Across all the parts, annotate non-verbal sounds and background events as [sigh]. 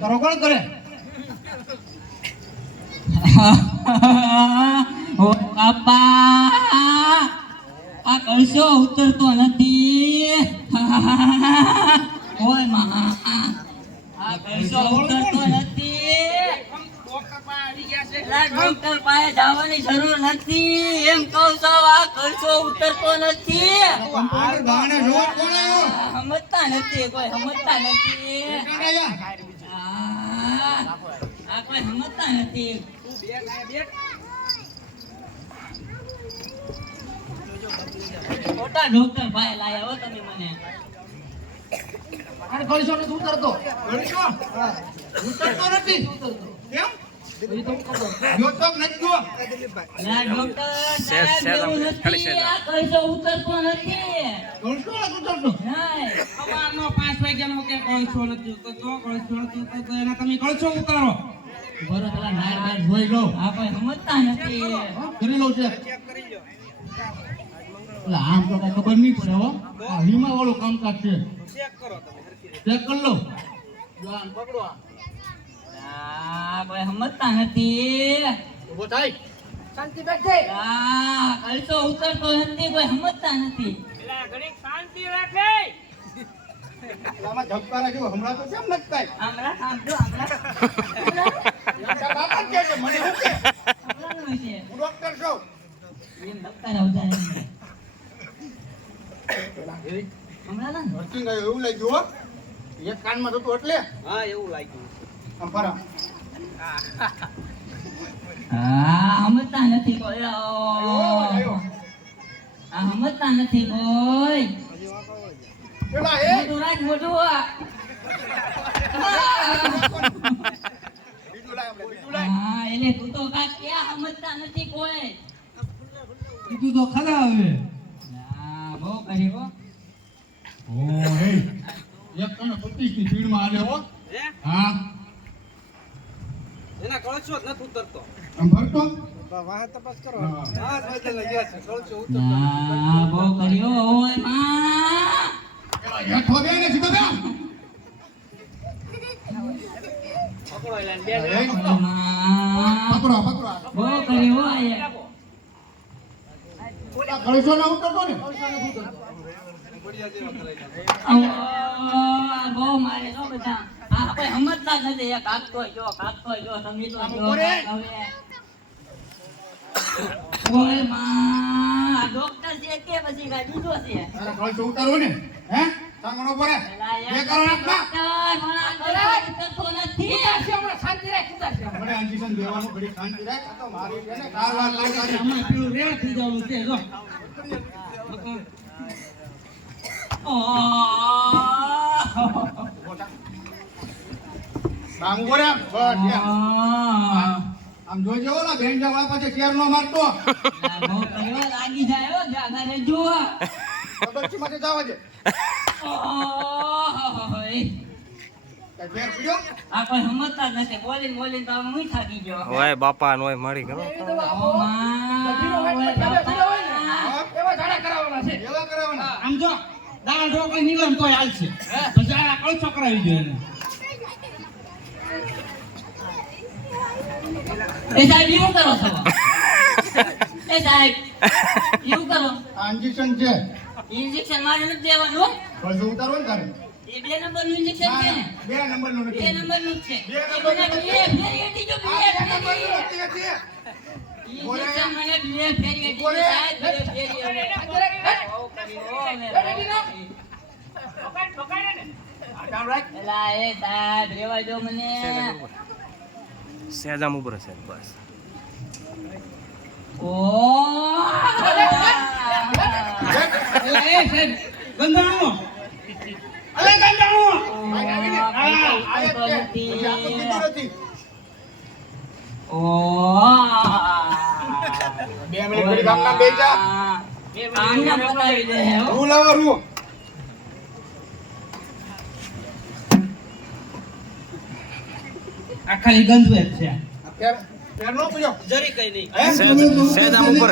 કરો કોણ કરે? [laughs] ઓ બાપા આ કળશો ઉતરતો નથી. [laughs] ઓય મા આ કળશો ઉતરતો નથી. ડોક્ટર પાસે જવાની જરૂર નથી. એમ કહું છો આ કળશો ઉતરતો નથી. સમજતા નથી કોઈ સમજતા નથી? આ ખોટા ડોક્ટર ભાઈ લાયા હો તમે મને. આને કળશો નથી કેમ? ના ઉતરતો ઉતરતો નથી. ઉતરતો, નથી. ઉતરતો, એના તમે કળશો ઉતારો. બરો પેલા નાયર બાર જોઈ લો. આ કોઈ સમજતા નથી. કરી. લઉં છે એટલે આમ તો કઈ ખબર નહીં પડે હો. આ વીમા વાળું કામકાજ છે. ચેક કરી લો. જો આને પકડો આ. આ કોઈ સમજતા નથી. ઊભો થાય. આ કલસો ઉતરતો નથી કોઈ સમજતા નથી. આમાં હમણાં તો કેમ નથી થાય? હમણાં આમ હમણાં. બાપા જ છે, મને શું કે હમણાંનું છે. હું ડોક્ટર છું. એમ ધબકારા ઉતારે હમણાં ના ને? એવું લાગ્યું એક કાનમાં થતું એટલે? હા એવું લાગ્યું. આ સમજતા નથી કોઈ. આ સમજતા નથી કોઈ. એ. મોટું રાખ બીજું લાય આપણે, બીજું લાય. હા એટલે તું તો કા ક્યાં સમજતા નથી કોઈ. કીધું તો ખરા હવે. હા બહુ કરી હો. ઓ હે એક કણ 25 ની માં આલે હો? હા. એના કળશો જ નથી ઉતરતો. આમ ભરતો? વાહ તપાસ કરો. હા. હા સાયકલ છે. કળશો હા બહુ ઓયમાં. પેલા ને સીધો દે પકડો એટલે બે હે, ઓયમાં. પકડો પકડો. બહુ કરી આયા કળશો ના ઉતરતો ને? આવો, આ બહુ મારે બધા. આ કોઈ સમજતા જ નથી. એક કાકતો જો કાકતો જો તમે તો જો ઓયમાં આ ડોક્ટર છે કે પછી કાંઈ બીજો છે? તારે કળશો ઉતારવો ને હે? સાંગણો પડે પેલા કરો નાખના ડોક્ટર મને આ કઈ કરતો નથી. મને અંજીસન દેવાનું ઘડી શાંતિ રાખ તો મારી છે ને કારવાર લાગે હમણાં પેલું રેડ થઈ જવાનું છે જો. આમ રે બસ. આમ જોજો ઓલા કેર નો મારતો. લાગી જાય જાગા રે જો કબરચી માટે જાવા દે. ઓય કઈ ફેર પડ્યો? આ કોઈ સમજતા જ નથી. બોલીને બોલીને તો હું ય થાકી ગયો. ઓય બાપા. નોય મળી કરાવવાના આમ જો દાળ ઢોકળી નીલમ તોય હાલશે. પછી આ કળશો કરાવી દો એને. એ સાહેબ એવું કરો છો. એ સાહેબ એવું કરો. આ ઇન્જેક્શન છે. ઇન્જેક્શન મારે નથી દેવાનું. કળશો ઉતારવો ને તારે એ બે નંબરનું ઇન્જેક્શન ના, છે. ને ના, બે નંબરનું બે નંબરનું જ છે. બે નંબરનું બે ફેરી એટી જો બે આ નંબર. નું નથી, નથી. ઇન્જેક્શન મને બે ફેરી એટી બોલે. સાહેબ બે ફેરી એટી. બહુ કરી હો મેં, બહુ કરી. એલા એ સાહેબ રેવા દો મને. સેજામ ઉપર છે બસ. ઓ! એ સાહેબ ગંધાણો અલે ગંધાણો. ઓ! બે મિનિટ બે મિનિટ બતાવી દે હો. રૂ લાવો રૂ આ ખાલી ગંધવે જ છે. આ ફેર ફેર નો પડ્યો જરી કઈ નહીં. હે? ઉપર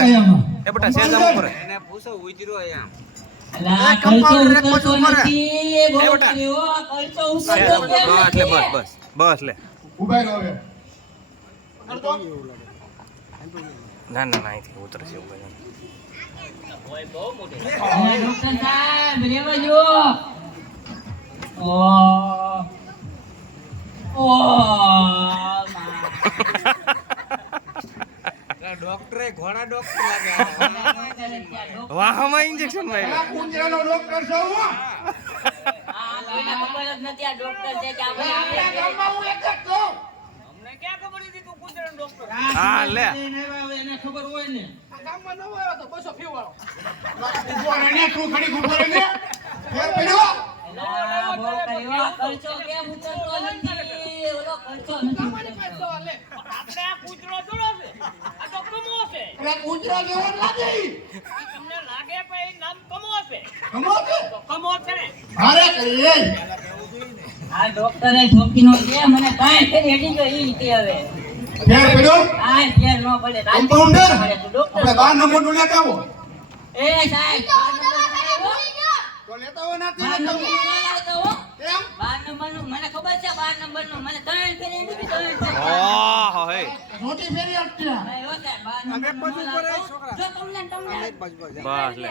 એ બેટા સેજામ ઉપર એને પૂછો ઉજરો બસ લે. ના ના ના ઉતરશે ડોક્ટર સાહેબ, રેવા જો. ઓહ. ડોક્ટરે [laughs] ઘોડા ડોક્ટર લાગે [laughs] વાહમાં ઇન્જેક્શન માર્યું આ ડોક્ટર છો હું આ ખબર જ નથી આ ડોક્ટર છે કે આપણે આપણા આવે છે. ગામમાં હું એક જ છું હા, લે. એને ખબર હોય ને ઊભો રહે ને, તું ઘડીક ઊભો ને. ફેર પડ્યો? બહુ કર્યો. આ કળશો કેમ ઉતરતો નથી? કૂતરા જેવો લાગે. કમો છે? કરી. આ ડોક્ટરે ઠોકીનો છે મને કાંઈ ફેર હેડી ઈ કે હવે ફેર પડ્યો? કાંઈ ફેર ન પડે કમ્પાઉન્ડર? લેતા આવો. એ સાહેબ તો લેતા આવો નાથી બાર નંબર. નો મને ખબર છે બાર નંબરનું મને ત્રણ ફેર હેડી ત્રણ ઓહો હે મોટી ફેરી અટક્યા. ભાઈ, હો સાહેબ, બાર નંબરનું ન. જો તમને તમને બસ લે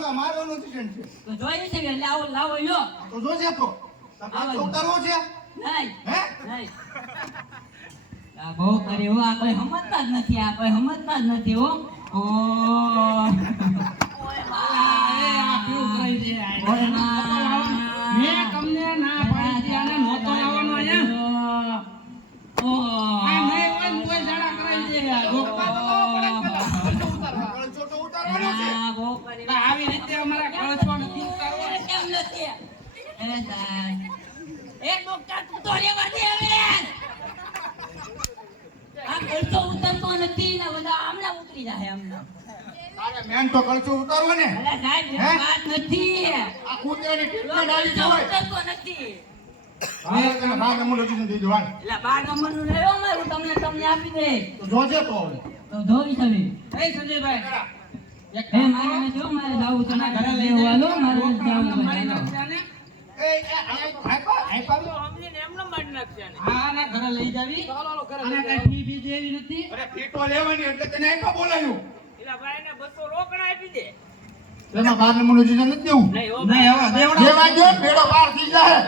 આ મારવાનું જ છે તો જોઈ છે કે લાવો લાવો લ્યો તો જોજે તો. તમારે તો ઉતારવો છે? નહીં હે? નહીં આ બહુ કર્યું હો. આ કોઈ સમજતા જ નથી આ કોઈ સમજતા જ નથી હો ઓ ઓય બા. ઓય બા. મેં તમને ના પાડી આને નહોતો લાવવાનો અહીંયા. ઓહ. આ નહીં હોય દે આવી રીતે અમારા ઉતારવો. નથી? સાહેબ. એ ડોક્ટર તું તો દે હવે. આ ઉતરતો નથી ને બધા આમલા ઉતરી જાય આમલા. મેન તો કળશો ઉતારવો ને. અલા સાહેબ હે? વાત નથી. આ કૂતરાની ટ્રીટમેન્ટ આવી જવાય. ઉતરતો નથી. બાર નંબર લખી દીધું હાલ. એટલે બાર નંબરનું લેવો મારું તમને તમને આપી દે તો જોજે તો તો ધોઈ છવી એ સંજયભાઈ એક હે મારે જો મારે જાવું છે આના ઘરે લઈ મારે જાવું મારી. હા, આના ઘરે લઈ જાવી. આને કાંઈ ફી બી દેવી નથી. અરે ફીટો લેવાની એટલે તને આપ્યા બોલાયું. એમાં બાર નંબરનું જીજે નથી દેવું. નહીં, હવે દેવડા. દેવા દ્યો ને, પાર થઈ જાય.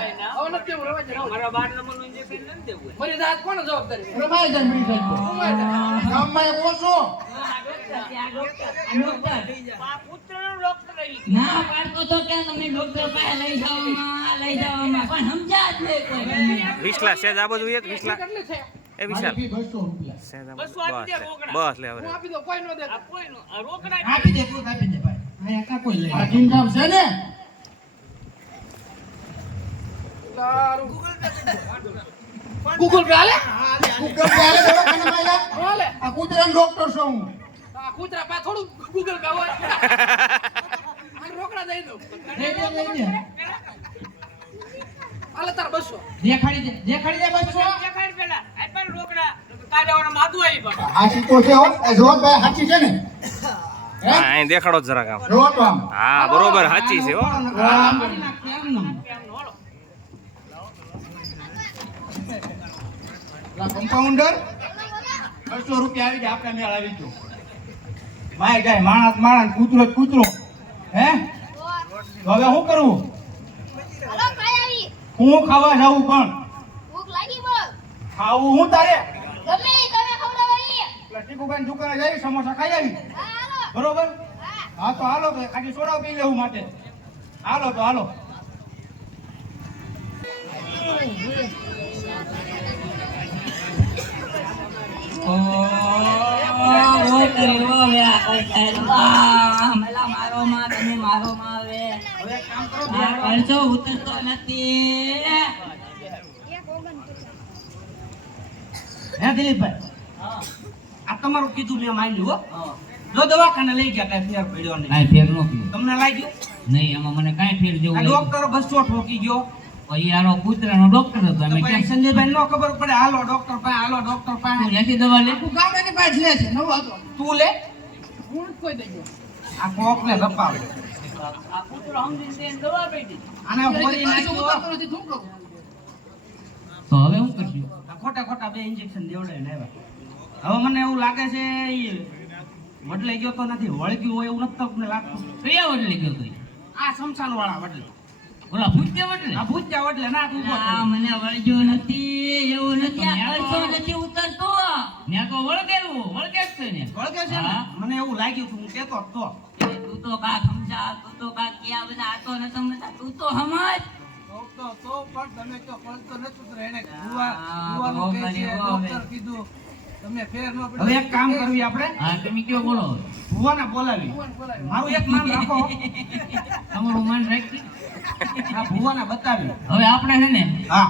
અરે ભાઈ જાય મરી જાય તો. ગામમાં એક ઓછો. આ ડોક્ટર છે, આ ડોક્ટર, આ ડોક્ટર. ના પાડતો તો કે તમે ડોક્ટર પાસે લઈ જાઓ લઈ જાઓ પણ સમજ્યા જ નહીં કોઈ. વિસલા સેજ આ બાજુ એક વિસલા એ વિશાલ. બસો લે હવે. આપી દે તું આપી દે ભાઈ. અહીંયા કાં કોઈ લે આ કિંગામ છે ને? ગૂગલ પે કૂતરા ત્યારે દવાખાનામાં આવ્યા. હાલે? આ કૂતરાનો ડોક્ટર છું હું. આ કૂતરા પા થોડું ગૂગલ પે હોય. [laughs] રોકડા દઈ દો દઈ દે હાલે તાર બસો. દેખાડી દે દેખાડી દે બસ. આ સીતો છે હો. એ જો ભાઈ સાચી છે ને. હા? દેખાડો જ જરાક જો તો આમ. હા બરોબર સાચી છે હો. પેલા કમ્પાઉન્ડર બસો રૂપિયા આવી ગયા આપણે મેળ આવી માય ગાય માણસ માણસ કૂતરો જ કૂતરો. હે? હવે શું કરવું હું ખાવા જાઉં પણ. ભૂખ લાગી બોલ. ખાવું હું તારે? ઈ તમે ખવડાવી પેલા ટીકુભાઈ દુકાને જઈ સમોસા ખાઈ આવી. બરોબર? હા. હા તો હાલો તો ખાલી સોડા પી લેવું માટે. હાલો તો હાલો. તમારું કીધું માન્યું જો દવાખાને લઈ ગયા કાંઈ પડ્યો તમને લાગ્યું નહીં એમાં મને કઈ ફેર જેવું ડોક્ટર બસો ઠોકી ગયો આનો કૂતરાનો ડોક્ટર હતો અમે પછી સંજયભાઈ નો ખબર પડે હાલો ડોક્ટર પાસે હાલો ડોક્ટર પાસે. પાસે લેતી દવા લે? તું ગામડાની પાસે લે છે નવો હતો. તું લે? હું કોઈ દેજો આ કોક ને લપાવે. આ કૂતરો સમજીને તેને દવા પેટી અને આને હોરી નાખ્યો તો નથી શું કરું તો હવે શું કરશું? આ ખોટા ખોટા બે ઇન્જેક્શન દેવડાવીને આવ્યા. હવે મને એવું લાગે છે એ વડલાઈ ગયો તો નથી વળગ્યું હોય એવું નથી લાગતું. કયા વડલે ગયો તું આ સમસાન વાળા વડલે. ઓલા ભૂત્યા વડલે આ ભૂજ્યા વડલે ના તું આ મને વળગ્યો નથી એવું નથી. આ ખર્ચો નથી ઉતરતો ત્યાં તો વળગેલું વળગે છે ને વળગે છે ને? મને એવું લાગ્યું હું કેતો તો. તું તો કા સમજા તું તો કા ક્યાં બધા આતો ન સમજતા તું તો સમજ તો તો પણ તમે તો પડતો નથી ઉતરે એને હા, ભૂવા ભૂવાનું કહે છે ડોક્ટર કીધું. હવે એક કામ કરવી આપણે? હા તમે કયો બોલો ભુવાને બોલાવી. મારું એક નામ રાખો. તમારું મન રાખી? આ ભુવાને બતાવી. હવે આપણે છે ને હા.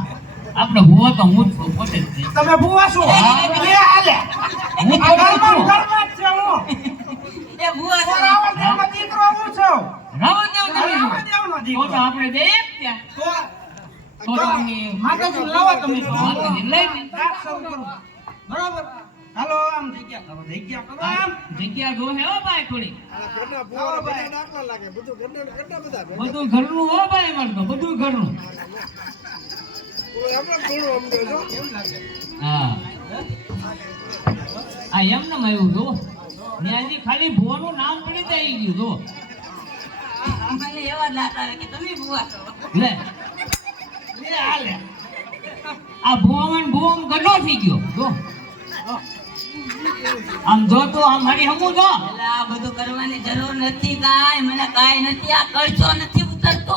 આપણે ભુવા તો હું જ છું પોતે તમે ભુવા છો? હાલે. હું જ ઘરમાં છું. ઘરમાં જ છે હું. એ ભુવા છો. રાવણ દેવનો દીકરો હું છું. રાવણ દેવ તમે છો. તો દીકરો. તો આપણે બે ત્યાં. તો તો તો તમે માતાજી લાવો તમે. માતાજી લઈ લે. રાત શરૂ કરું. બરાબર? હાલો આમ જગ્યા કરો જગ્યા કરો આમ. જગ્યા જો હે હો ભાઈ થોડી. આવો. બધું ઘરનું હો ભાઈ અમારે તો બધું ઘરનું. હા. આ એમને આવ્યું જો. ન્યાજી ખાલી ભુવાનું નામ પડી જાય ગયું જો. એવા લાતા કે તમે ભુવા લે. લે હાલે. આ ભુવામાં ભુવામાં ગડો થઈ ગયો જો. આમ જો તો અમારી મારી હમું જો આ બધું કરવાની જરૂર નથી કાય મને કાય નથી આ ખર્ચો નથી ઉતરતો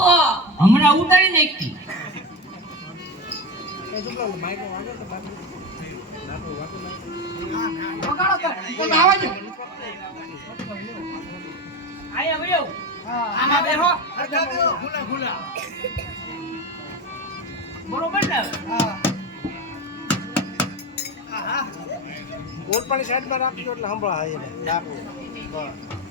હમણાં ઉતારી નાખી વગાડો તો. તમે આવા જો. આયા વયો આમાં બેહો બરોબર ને હા. કયા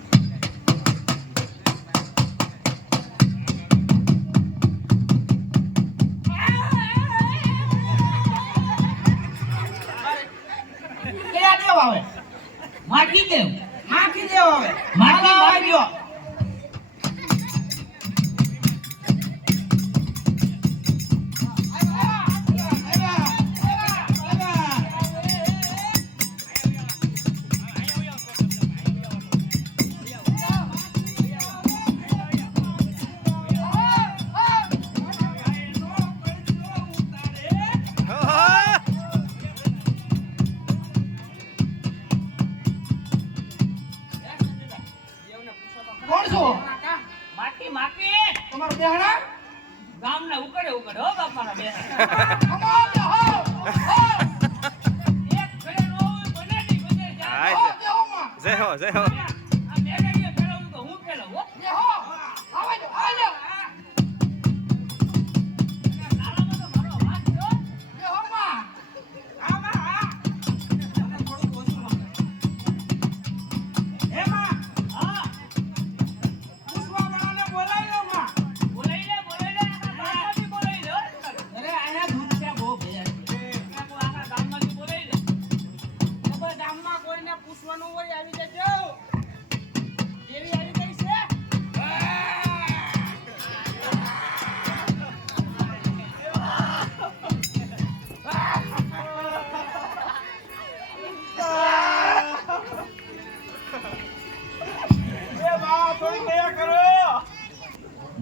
બેહોમાં. જય હો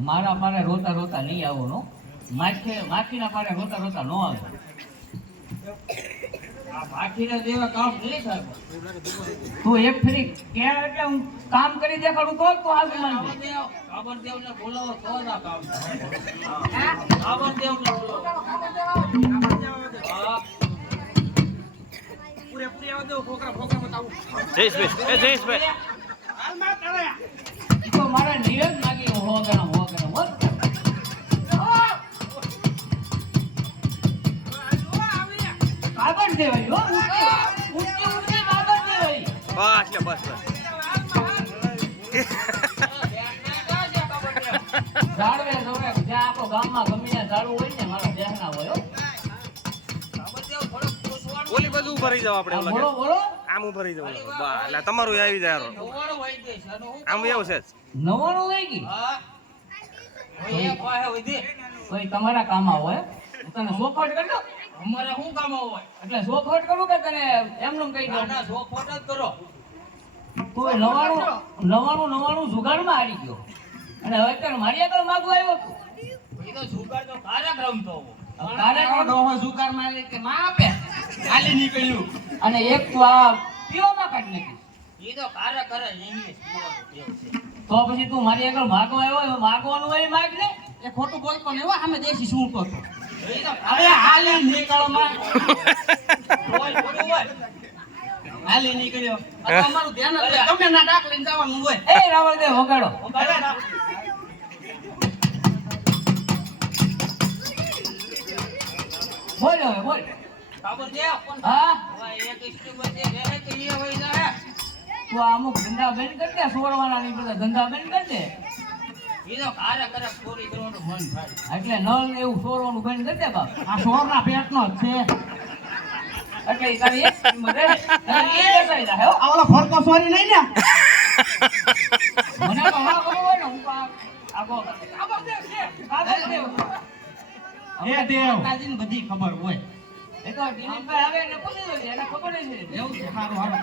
મારા પારે રોતા રોતા નહીં આવવાનો. નો માખે માખીના પારે રોતા રોતા ન આવે. આ માખીના જેવા કામ નહીં થાય. તું એક ફેરી કે એટલે હું કામ કરી દેખાડું તો તું આવી માનજે કાબરદેવને બોલાવો તો જ આ કામ થાય. કાબરદેવને બોલાવો. પૂરેપૂરી આવવા દો છોકરા છોકરા બતાવું. જયેશભાઈ એ જયેશભાઈ હાલમાં તળે તો મારા નિયત લાગી હો હો કાબર દેવાય હો ઊંચી ઊંચી ઊંચી કાબર બસ લે બસ બસ. ઝાડવે જોડે જ્યાં આપણો ગામમાં ગમે ઝાડવું હોય ને મારા બેહના હોય હો ઓલી બાજુ ઊભા રહી જાવ આપણે બોલો બોલો આમ રહી જવું બા એટલે તમારું આવી જાય આમ એવું છે ગઈ? કોઈ તમારા કામ આવો હે તને સોખવટ કરી અમારે શું કામ હોય? એટલે શોખોટ કરું કે તને? એમનું કહી દો. ના શોખોટ જ કરો. તું નવાણું નવાણું નવાણું જુગાડમાં હારી ગયો. અને હવે તને મારી આગળ માગવા આવ્યો એ તો સુગાર તો કાર્યક્રમ તો તારે ડોહો જુગાર મારે કે માં આપે? હાલી નીકળ્યું. અને એક તો આ પીવામાં કાઢી નાખીશ. એ તો કાર્ય કરે ઇંગ્લિશ તો પછી તું મારી આગળ માગવા આવ્યો માગવાનું હોય એ માગ ને એ ખોટું બોલતો ને એવા સામે દેશી શું કહો છો? એ તો હવે હાલી નીકળો માં હોય. હાલી નીકળ્યો. આ ધ્યાન જ નહીં. ના ડાક લઈને જવાનું હોય. એ રાવણ દે વગાડો બોલ હવે બોલ. ખબર છે હા? એક ઇસ્યુ વચ્ચે રહે કે એ હોય જાય તું અમુક ધંધા બેન કરી દે સોરવાના ની બધા ધંધા બેન કરી દે એ તો કાર્ય કરે ચોરી કરવાનું મન થાય. એટલે નળ ને એવું સોરવાનું બંધ કરી દે બાપ. આ પેટ ના જ છે. એટલે ઓલો ફરતો સોરી નહીં ને મને તો હા ખબર ને હું તો આગો દેવ છે. દેવ. એ દેવ. બધી ખબર હોય. એ તો દિલીપભાઈ આવે એને પૂછી લેજે, એને ખબર છે. એવું છે. સારું સારું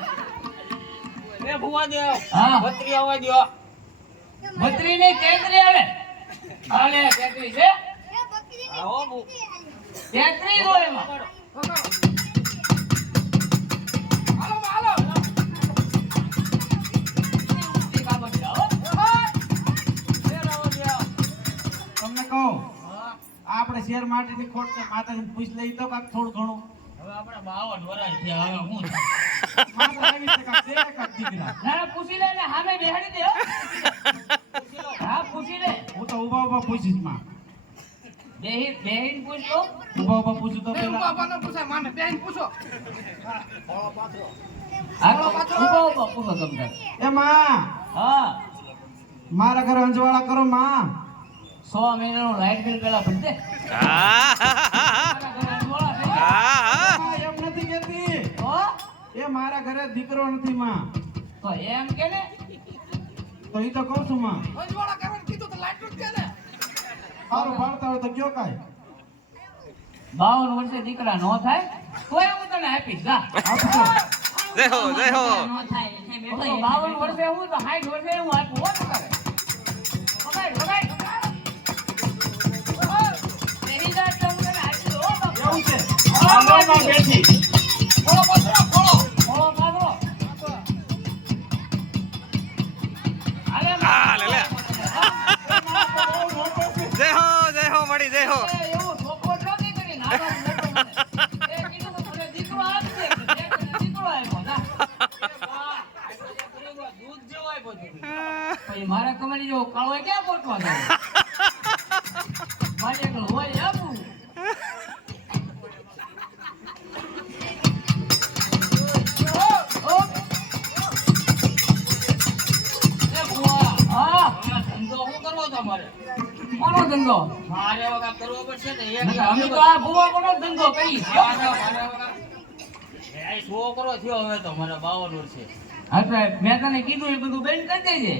એ ભુવા દેવ હા. બત્રી આવવા દ્યો. બત્રી ની તેત્રી આવે. હાલે તેત્રી છે. આવો તેત્રી એમાં. તમને કહું આપણે શેર માટેની ખોટ છે માતાજીને પૂછ લઈ તો કાક થોડું ઘણું. હવે આપણે બાવન વરાય છે હવે હું માતા લાગી છે કાક દે દીકરા. ના ના પૂછી લે ને સામે બેહાડી દે હો. પૂછી લે. હું તો ઊભા ઊભા પૂછીશમાં. બેહી બેહીન પૂછ ઊભા ઊભા પૂછું તો પેલા હા તો ઊભા ઊભા પૂછો તમને. એ માં! હા. મારા ઘરે અંજવાળા કરો માં. સો મહિનાનું લાઇટ બિલ પેલા ભરી દે એમ નથી કેતી. એ મારા ઘરે દીકરો નથી માં. તો એમ કે ને તો તો કહું છું માં. સારું પાડતા હોય તો કયો કાય બાવન વર્ષે દીકરા નો થાય તોય હું તને આપીશ જા. આપજો. જય હો જય હો. થાય એટલે બેઠો તો બાવન વર્ષે હું તો સાઠ વર્ષે હું આપું હોત કરે વગાડ, વગાડ. બેઠી. જેવાય બધું હો. મારે તમારી જેવો કાળો ક્યાં જાય મારી એક હોય આપું. તમારે? કોનો ધંધો. મારે હવે કરવો પડશે ને એક અમે તો આ ભૂવા કોનો ધંધો કરી. એ છોકરો થયો હવે તો મારે બાવન વર્ષે હા મેં તને કીધું એ બધું બેન કરી દેજે.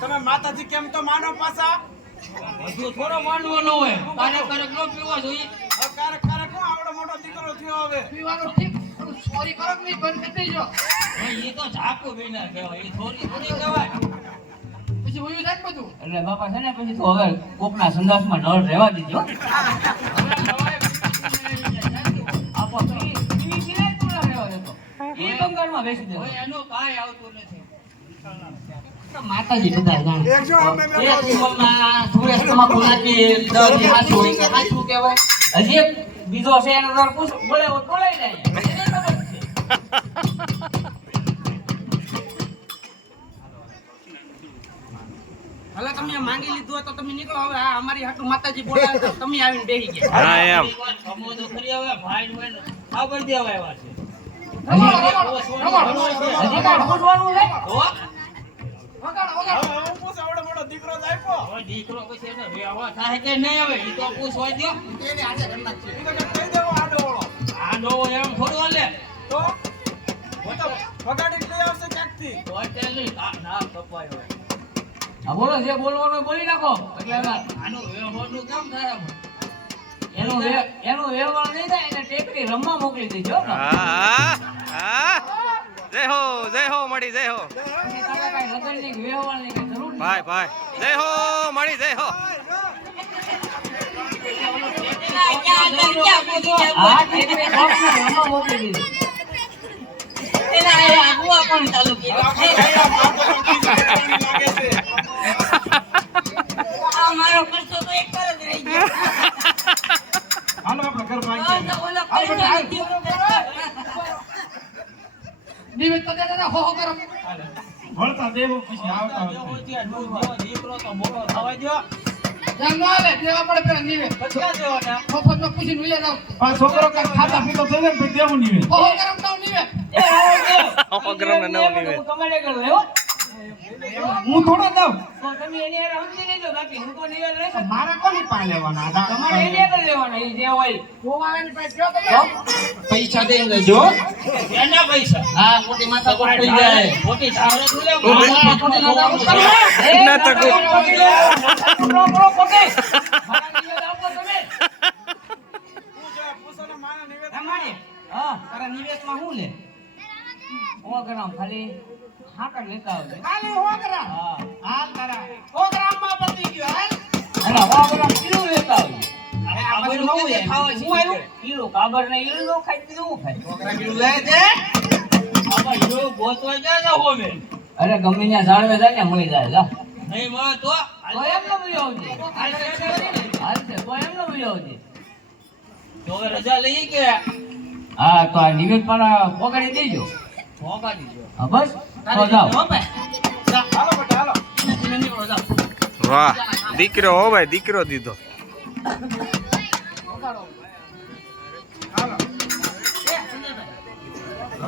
તમે માતાજી કેમ તો માનો પાછા? હજુ થોડો માંડવો ન હોય. કારે કારે ન પીવા જોઈએ. હવે ક્યારેક ક્યારેક આવડો મોટો દીકરો થયો હવે. હવે એ તો ઝાકુ વિના કહેવાય. એ થોડી થોડી કહેવાય. એટલે બાપા છે ને પછી તો હવે કોકના સંદાસમાં નળ રહેવા દીધો. આપો તો ઈ ઈ સિલાઈ તું રહેવા દેતો? ઈ બંગાળમાં બેસી દેતો. હવે કાંઈ આવતું નથી. માતાજી બધા જાણે. એક ઉંમરમાં સુરેશ તમાકુ નાખી દર્દી હાચું હોય કે કહેવાય. હજી એક બીજો છે એનો દર પૂછ. બોલે બોલાઈ જાય ભલે તમે માંગી લીધું હોય તો તમે નીકળો. હવે આ અમારી હાટુ માતાજી બોલાવે તો તમે આવીને બેસી ગયા. હા એમ. એક તો ખરી હવે ભાઈ ને ખબર દેવા આવ્યા છે. હજી કાંઈ પૂછવાનું છે. દીકરો પછી એને રહેવા થાય કે નહીં હવે એ તો પૂછવા દો ઈ તો કંઈક કહી દેવો આડો આ નો એમ થોડું હલે. તો? વગાડી લઈ આવશે ક્યાંકથી? હોટેલની ના- ના કપાયો. હા બોલો જે બોલવાનું બોલી નાખો. આનું વ્યવહારનું કામ થાય એનું એનું વ્યવહાર નહીં થાય એને ટેકરી રમવા મોકલી દેજો હા હા જય હો જય હો મળી જય હો. ભાઈ ભાઈ. જય હો મળી જય હો. હા, ટેકરી દેવો પછી આવતા દીકરો તો મોટો થવા દ્યો. છોકરો ખાતા પીતો થઈ જાય દેવું નહીં અગ્રમ નવ. નિવેદ તમારે કરવું, હો? હું થોડો દઉં તો તમે એની હારે સમજી લેજો બાકી હું તો નિવેદ લઈશ જ. મારે કોની પાસે લેવાના? તમારે એની હારે લેવાના, ઈ જે હોય. પૈસા દઈ દેજો એના પૈસા. હા મોટી માથા જાય. મોટી સાવરે ના તકો. મારા હા, લે? ઓ ખાલી હાકર લેતા આવજો. ખાલી હા. હાલ પતી ગયું, હાલ. આવજો. આ બધું નવું છે. છે. હું આવ્યું? કિલો કાબર ને ઈલ નો ખાઈ લે છે. આમાં જો જાય ને હોમે. અરે ગમે ત્યાં જાળવે જાય ને મળી જાય જા. નહીં મળે તો તો એમ ન મળી આવજે. એમ ન. તો હવે રજા લઈએ કે હા તો આ નિવેદ પણ પકડી દેજો હા બસ જાઓ હાલો હાલો. વાહ દીકરો હો ભાઈ દીકરો દીધો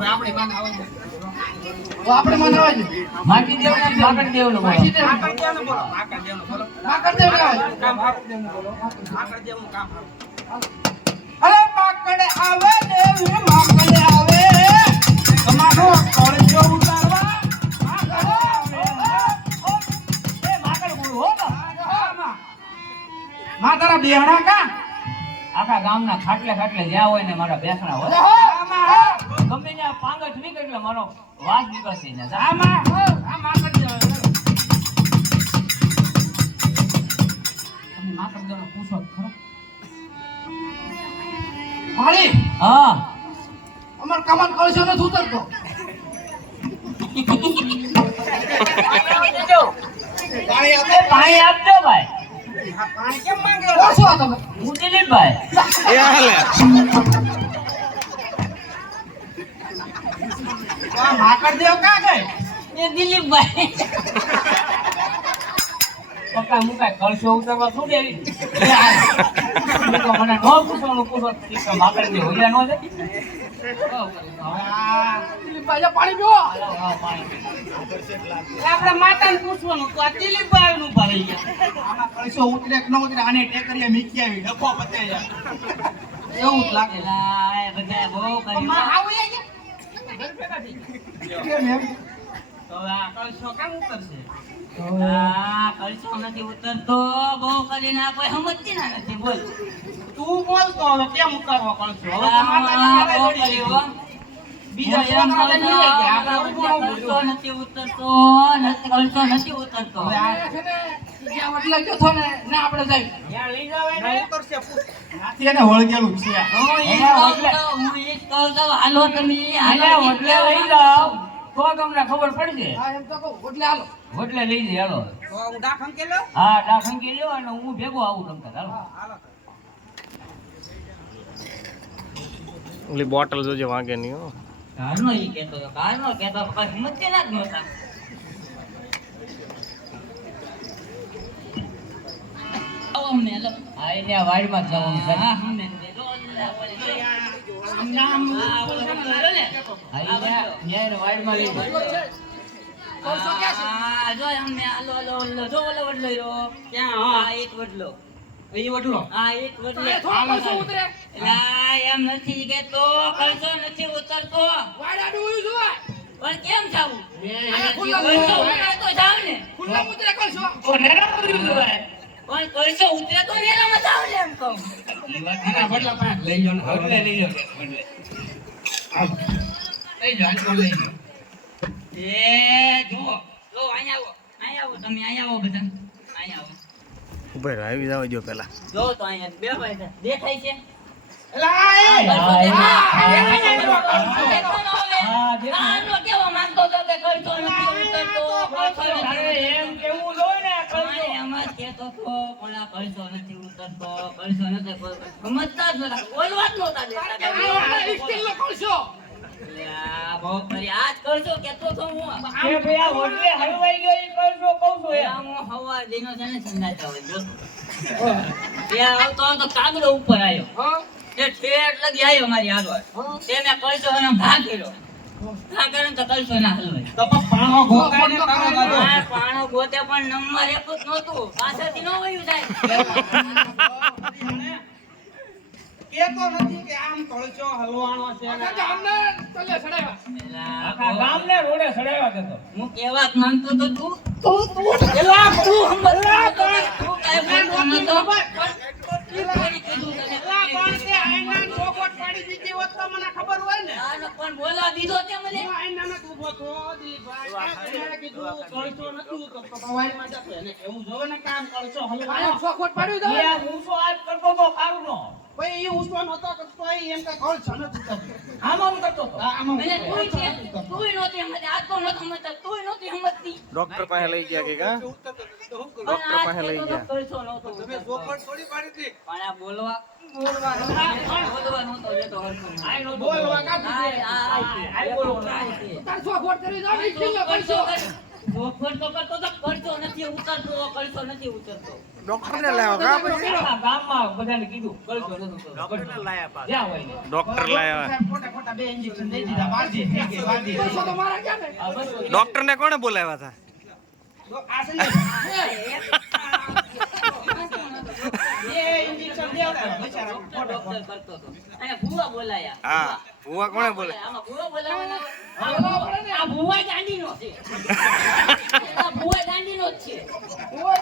આપણે બાને આવવા દો. તો આપણે મને માટી દેવ ને માગણ દેવ નો બોલો. માકણ દેવ નો બોલો, કાકા દેવ નો કામ હાકણ દેવ નો બોલો. કાકા દેવનું કામ હારું. અરે માકડ આવે દેવ માકડ આવે તમારો કોળજો ઉતારવા. આમાં. માં તારા બેહણા કા આખા ગામના ખાટલે ખાટલે જ્યાં હોય ને મારા બેસણા હોય આમાં. ગમે ત્યાં પાંગઠ નીકળે એટલે મારો વાસ નીકળશે ને. આમાં હો. આ માકડ દેવ. તમે માકડ દેવને પૂછો ખરો હા અમાર કમાન કળશો ને ઉતરતો. એ પાણી આપજો ભાઈ. પાણી કેમ માંગ્યો કોશો તમે. હું દિલીપભાઈ એ હાલે. આ માકડ દેવ કા ગઈ? એ દિલીપભાઈ. પપ્પા હું કાંઈ કળશો ઉતરવા મને ન પૂછવાનું પૂછો માકડ દેવ હોયા ન જાય પાણી પીવો તો આ કળશો કેમ ઉતરશે નથી ઉતરતો, બહુ કરીને આ સમજતી ના નથી, બોલ. તું બોલતો હવે કેમ ઉતારવો કળશો હવે તો આ માતાજી બહુ માથે ચડી કર્યું, ગઈ. હો. બીજા છોકરા લઈ ગયા. આપણે આ ઊભું ઊભું કળશો જોયું. નથી ઉતરતો નથી કળશો નથી ઉતરતો હવે આ છે ને, જ્યાં વડલા ગયો છો ને, ને આપણે જાય. ત્યાં લઈ જાવ એને. ઉતરશે, નાથી એને વળગેલું છે હું ઈ જ એના કહું વડલે- છું, હું ઈ કહું છું, હાલો તમે હાલો આને લઈ જાઓ તો તમને ખબર પડશે હા, એમ તો કહું, હાલો. લઈ જઈ હાલો તો હું અને હું ભેગો આવું તમને હાલો હાલો. ઓલી બોટલ જોજે વાગે નહીં હો કારનો ઈ કેતો હતો, કારનો કેતો પણ હિંમત કે ના જ નહોતા. અમને, લો. આ એને આ જવાનું છે હા, અમને લો, લો, લો, લો. આ ઓલો બોલો ને. આ એને ન્યા એને વાડીમાં લઈ જાઓ આ, જો અમને લો, લો, લો, જો ઓલો વડલો રહ્યો. હા, એક વડલો. ઈ વડલો. આ એક વડલો. એલા, એમ નથી કહેતો, કળશો નથી ઉતરતો. પણ કેમ જાવું આ ખુલ્લા ઉતરે. તો જાવ ને. ખુલ્લા મુદ્દે કરશો પણ કળશો ઉતરે તો નેરામાં જાવ ને એમ કહું. બદલા લઈ લઈ બદલે. આવ. લઈ લઈ એ જો જો અહીંયા આવો. અહીંયા આવો તમે અહીંયા આવો બધા ઉભે રહો, આવી જાવ જો પેલા જો તો અહીંયા બે ભાઈ છે. દેખાય છે. સમજતા જ નતા. બોલવા જ નહોતા કાગડો ઉપર આવ્યો આવ્યો આગળ. તેને કળશો એનો ઘા કર્યો. ને તો કળશો ના હલવાય તો પાણો ઘોકાઈને તારો દાદો. આ પાણો ગોતે પણ નંબર એક જ નહોતું. પાછળથી ન વયું જાય. કહેતો નથી કે આમ કળચો હલવાનો છે ને અમને તલે ચડાવ્યા. આખા ગામને રોડે સડાવ્યા તે તો. હું કેવા માંગતો તો તું તું તું એલા તું સમજતો નતો. તું કાંઈ બોલતો તે પાડવી દો. એ ઊંચો હાથ કરતો તો કારુનો. ભાઈ, એ ઉસવા નહોતો કરતો, એ એમ કે કરશો છન. આમ આમ કરતો તો. આમાં મને કોઈ છે. તુંય નોતી હમત આ તો નહોતો સમજતો. તુંય નોતી સમજતી. ડોક્ટર પાસે લઈ ગયા કે કા ડોક્ટર પાસે લઈ ગયા તો ગયા. કળશો પાડી હતી પણ આ બોલવા બોલવા બોલવા નતો મને. આય નો બોલવા કા આ- આ- બોલવા. આ. તાર ચોખવટ કરવી દો, એ સ્ટીલનો કળશો કરશો. ચોખવટ કરતો તો નથી ઉતરતો કરતો નથી ઉતરતો. ડોક્ટર ને લાવ્યો કા પછી? ગામમાં બધાને કીધું કળશો નથી ઉતરતો. જ્યાં હોય ને. ડોક્ટર લાવ્યા ખોટા ખોટા બે ઇન્જેક્શન દઈ દીધા બાજી થઈ ગઈ બાજી કરશો તો મારા ક્યાં ને? ડોક્ટર ને કોને બોલાવ્યા હતા? આ એ ઇન્જેક્શન દેવતા બિચારા ડોક્ટર કરતો હતો અને ભૂવા બોલાયા હા. ભુવા કોણે બોલે. આ ભૂવા દાંડીનો છે આ ભૂવા દાંડીનો જ છે? ભૂવો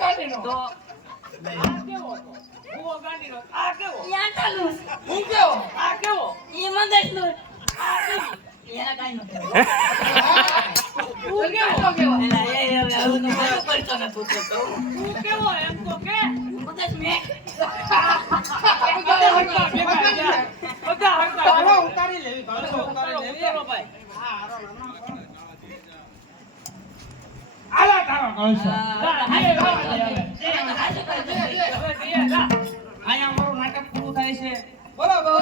કેવો એમ તો કે ઉતારી લેવી નાટક પૂરું થાય છે બોલો બહુ